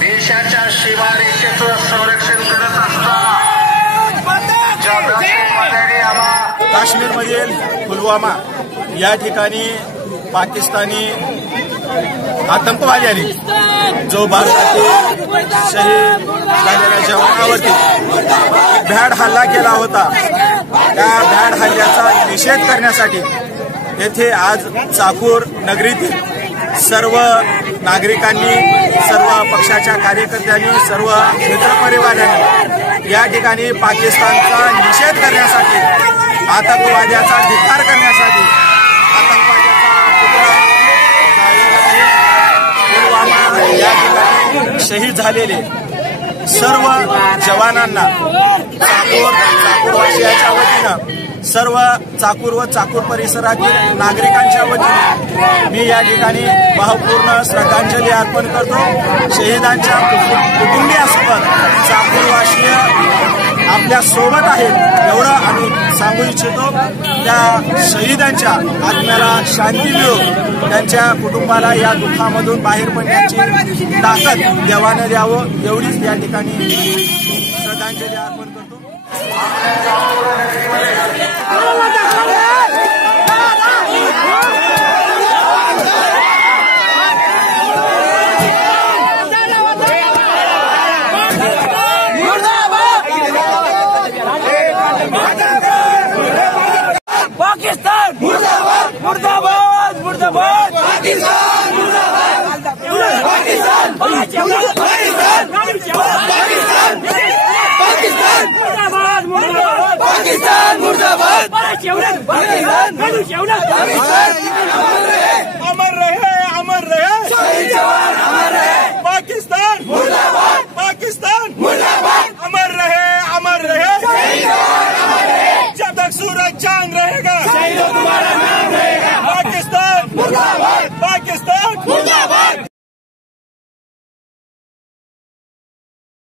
देशाच्या सीमारेषेचं संरक्षण करत असताना काश्मीरमधील पुलवामा या ठिकाणी पाकिस्तानी आतंकवाद्यांनी जो भारतातील शहीद झालेल्या जवानावरती भ्याड हल्ला केला होता. त्या भ्याड हल्ल्याचा निषेध करण्यासाठी येथे आज चाकूर नगरीतील सर्व नागरिकांनी सर्व पक्षाच्या कार्यकर्त्यांनी सर्व मित्रपरिवारांनी या ठिकाणी पाकिस्तानचा निषेध करण्यासाठी आतंकवाद्याचा धिक्कार करण्यासाठी आतंकवाद्याचा या ठिकाणी शहीद झालेले सर्व जवानांना चाकूर चाकूरवासियाच्या वतीनं सर्व चाकूर व चाकूर परिसरातील नागरिकांच्या वतीने मी या ठिकाणी भावपूर्ण श्रद्धांजली अर्पण करतो. शहीदांच्या कुटुंबियासोबत चाकूरवासीय आपल्यासोबत आहेत एवढं आम्ही सांगू इच्छितो. त्या शहीदांच्या आत्म्याला शांती मिळो. त्यांच्या कुटुंबाला या दुःखामधून बाहेर पडण्याची ताकद देवानं द्यावं एवढीच या ठिकाणी श्रद्धांजली अर्पण करतो. पाकिस्तान मुर्दाबाद मुर्दाबाद मुर्दाबाद. पाकिस्तान मुर्दाबाद. पाकिस्तान मुर्दाबाद रहे अमर रहे अमर रहे पाकिस्तान मुर्दाबाद पाकिस्तान मुर्दाबाद अमर रहे अमर रहे जब तक सूरज चाँद रहेगा पाकिस्तान मुर्दाबाद।